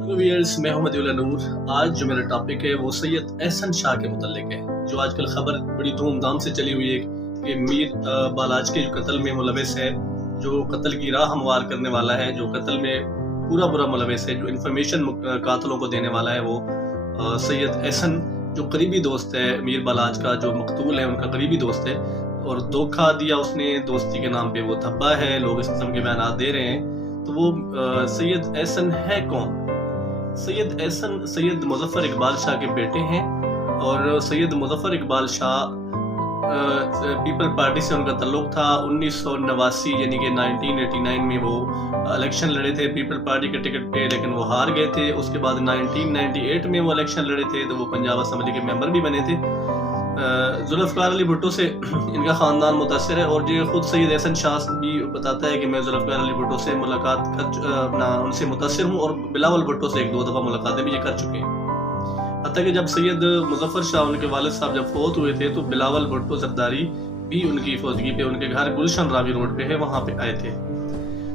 Hello viewers, मैं हूं मदीउल्लाह नूर। आज जो मेरा टॉपिक है वो सैयद एहसन शाह के मुतल्लिक है। जो आजकल खबर बड़ी धूमधाम से चली हुई है कि मीर बालाज के जो कत्ल में मुलविस है, जो कत्ल की राह हमवार करने वाला है, जो कत्ल में पूरा बुरा मुलविस है, जो इन्फॉर्मेशन कातलों को देने वाला है, वो सैयद एहसन जो करीबी दोस्त है मीर बालाज का, जो मकतूल है उनका करीबी दोस्त है। और धोखा दिया उसने दोस्ती के नाम पे, वो धब्बा है, लोग इस किस्म के बयान दे रहे हैं। तो वो सैयद एहसन है कौन? सैयद एहसन सैयद मुज़फ़्फ़र इकबाल शाह के बेटे हैं। और सैयद मुज़फ़्फ़र इकबाल शाह पीपल पार्टी से उनका ताल्लुक़ था। 1989 यानी कि 1989 में वो इलेक्शन लड़े थे पीपल पार्टी के टिकट पे, लेकिन वो हार गए थे। उसके बाद 1998 में वो इलेक्शन लड़े थे तो वो पंजाब असम्बली के मेंबर भी बने थे। ज़ुल्फ़िकार अली भुट्टो से इनका ख़ानदान मुतासिर है। और ये ख़ुद सैयद एहसन शाह भी बताता है कि मैं ज़ुल्फ़िकार अली भुट्टो से उनसे मुतासिर हूँ, और बिलावल भुट्टो से 1-2 दफ़ा मुलाकातें भी ये कर चुके हैं। हत्ता कि जब सैयद मुज़फ़्फ़र शाह उनके वालिद साहब जब फौत हुए थे तो बिलावल भुट्टो ज़रदारी भी उनकी फौतगी पे उनके घर गुलशन रावी रोड पे है, वहाँ पे आए थे।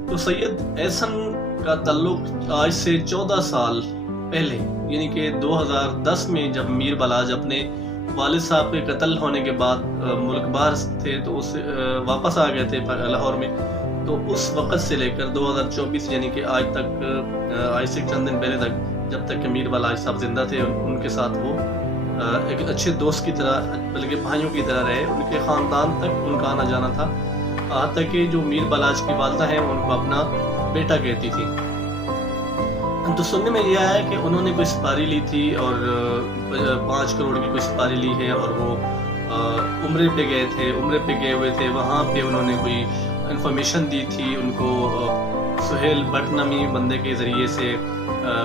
तो सैयद एहसन का ताल्लुक़ आज से 14 साल पहले यानी कि 2010 में जब मीर बालाज अपने वालिद साहब के कत्ल होने के बाद मुल्क बाहर थे तो उस वापस आ गए थे लाहौर में। तो उस वक़्त से लेकर 2024 यानी कि आज तक, आज से चंद दिन पहले तक, जब तक कि मीर बालाज साहब जिंदा थे, उनके साथ वो एक अच्छे दोस्त की तरह, बल्कि भाइयों की तरह रहे। उनके ख़ानदान तक उनका आना जाना था। यहाँ तक कि जो मीर बालाज की वालदा हैं उनको अपना बेटा कहती थी। तो सुनने में ये आया कि उन्होंने कोई सुपारी ली थी और 5 करोड़ की कोई सुपारी ली है, और वो उम्रे पे गए थे, उम्रे पे गए हुए थे। वहाँ पे उन्होंने कोई इन्फॉर्मेशन दी थी उनको, सुहेल भट्ट नामी बंदे के ज़रिए से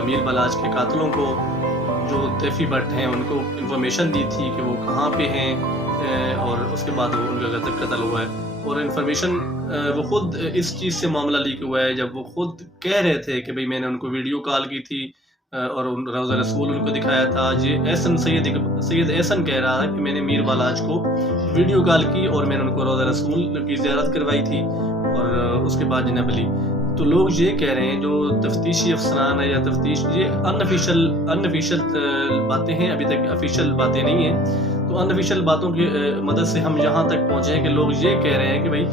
मीर बालाज के कातलों को, जो तैफी भट्ट हैं, उनको इन्फॉर्मेशन दी थी कि वो कहाँ पे हैं, और उसके बाद वो उनका कत्ल हुआ है। और इन्फॉर्मेशन वो खुद इस चीज़ से मामला लीक हुआ है जब वो खुद कह रहे थे कि भाई मैंने उनको वीडियो कॉल की थी और रोज़ा रसूल उनको दिखाया था। ये एहसन सैयद एहसन कह रहा है कि मैंने मीर बालाज को वीडियो कॉल की और मैंने उनको रोज़ा रसूल की ज़ियारत करवाई थी, और उसके बाद जनाब अली। तो लोग ये कह रहे हैं, जो तफ्तीशी अफसरान है या तफ्तीश, ये अनऑफिशियल बातें हैं, अभी तक ऑफिशियल बातें नहीं हैं। तो अनऑफिशियल बातों की मदद से हम यहाँ तक पहुँचे हैं कि लोग ये कह रहे हैं कि भाई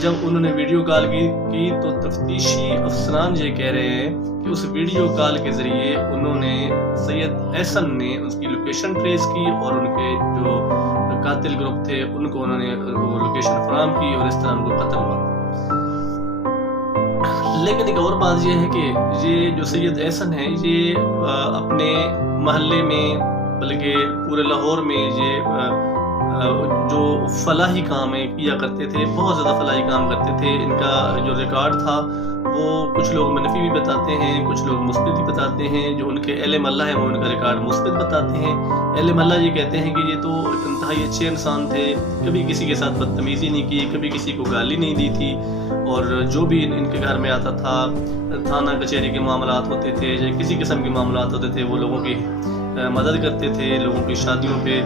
जब उन्होंने वीडियो कॉल की तो तफ्तीशी अफसरान ये कह रहे हैं कि उस वीडियो कॉल के ज़रिए उन्होंने सैयद एहसन ने उसकी लोकेशन ट्रेस की, और उनके जो कातिल ग्रुप थे उनको उन्होंने लोकेशन फराहम की, और इस तरह उनको कत्ल हुआ। लेकिन एक और बात यह है कि ये जो सैयद एहसन है, ये अपने महल्ले में, बल्कि पूरे लाहौर में, ये जो फलाही काम है किया करते थे, बहुत ज़्यादा फलाही काम करते थे। इनका जो रिकॉर्ड था वो कुछ लोग मनफी भी बताते हैं, कुछ लोग मुस्बित भी बताते हैं। जो उनके अहले मल्ला हैं वो उनका रिकॉर्ड मुस्बित बताते हैं। अहले मल्ला ये कहते हैं कि ये तो इंतहाई अच्छे इंसान थे, कभी किसी के साथ बदतमीज़ी नहीं की, कभी किसी को गाली नहीं दी थी, और जो भी इनके घर में आता था, थाना कचहरी के मामलात होते थे या किसी किस्म के मामलात होते थे, वो लोगों की मदद करते थे। लोगों की शादियों पे,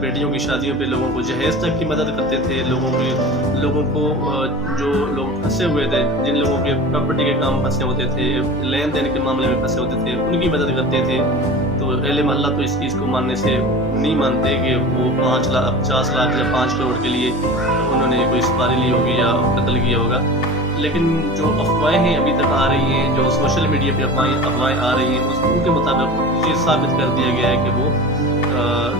बेटियों की शादियों पे लोगों को जहेज़ तक की मदद करते थे। लोगों को जो लोग फंसे हुए थे, जिन लोगों के प्रॉपर्टी के काम फंसे होते थे, लेन देन के मामले में फंसे होते थे, उनकी मदद करते थे। तो अहले महल्ला तो इस चीज़ को मानने से नहीं मानते कि वो 50 लाख या 5 करोड़ के लिए उन्होंने कोई सुपारी ली होगी या कत्ल किया होगा। लेकिन जो अफवाहें हैं अभी तक आ रही हैं, जो सोशल मीडिया पे अफवाहें आ रही हैं, उनके मुताबिक ये साबित कर दिया गया है कि वो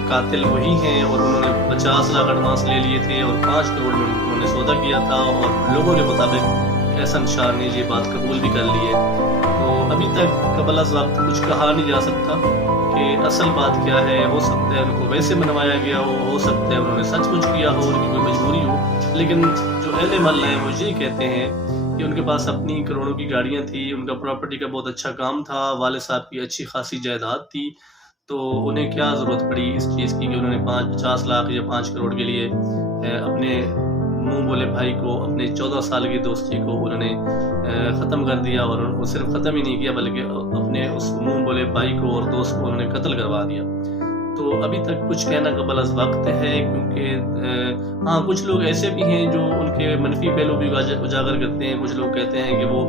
कातिल वही हैं, और उन्होंने 50 लाख एडवांस ले लिए थे और 5 करोड़ में उन्होंने सौदा किया था। और लोगों के मुताबिक एहसन शाह ने ये बात कबूल भी कर ली है। तो अभी तक कबल अज़ वक्त कुछ कहा नहीं जा सकता कि असल बात क्या है। हो सकता है उनको वैसे मनवाया गया हो सकता है उन्होंने सचमुच किया हो, उनकी कोई मजबूरी हो। लेकिन जो अहले महल्ला हैं वो ये कहते हैं कि उनके पास अपनी करोड़ों की गाड़ियाँ थी, उनका प्रॉपर्टी का बहुत अच्छा काम था, वालिद साहब की अच्छी खासी जायदाद थी, तो उन्हें क्या ज़रूरत पड़ी इस चीज़ की कि उन्होंने 50 लाख या 5 करोड़ के लिए अपने मुँह बोले भाई को, अपने 14 साल की दोस्ती को उन्होंने ख़त्म कर दिया। और वो सिर्फ ख़त्म ही नहीं किया बल्कि अपने उस मुँह बोले भाई को और दोस्त को उन्होंने कत्ल करवा दिया। تو ابھی تک کچھ کہنا قبل از وقت ہے، کیونکہ ہاں کچھ لوگ ایسے بھی ہیں جو ان کے منفی پہلو بھی اجاگر کرتے ہیں۔ کچھ لوگ کہتے ہیں کہ وہ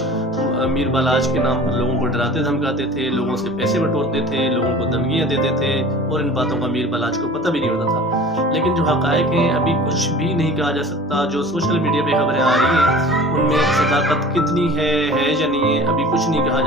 میر بالاج کے نام پر لوگوں کو ڈراتے دھمکاتے تھے، لوگوں سے پیسے بٹورتے تھے، لوگوں کو دھمکیاں دیتے تھے، اور ان باتوں کا میر بالاج کو پتہ بھی نہیں ہوتا تھا۔ لیکن جو حقائق ہیں ابھی کچھ بھی نہیں کہا جا سکتا۔ جو سوشل میڈیا پہ خبریں آ رہی ہیں ان میں صداقت کتنی ہے یا نہیں ہے، ابھی کچھ نہیں کہا جا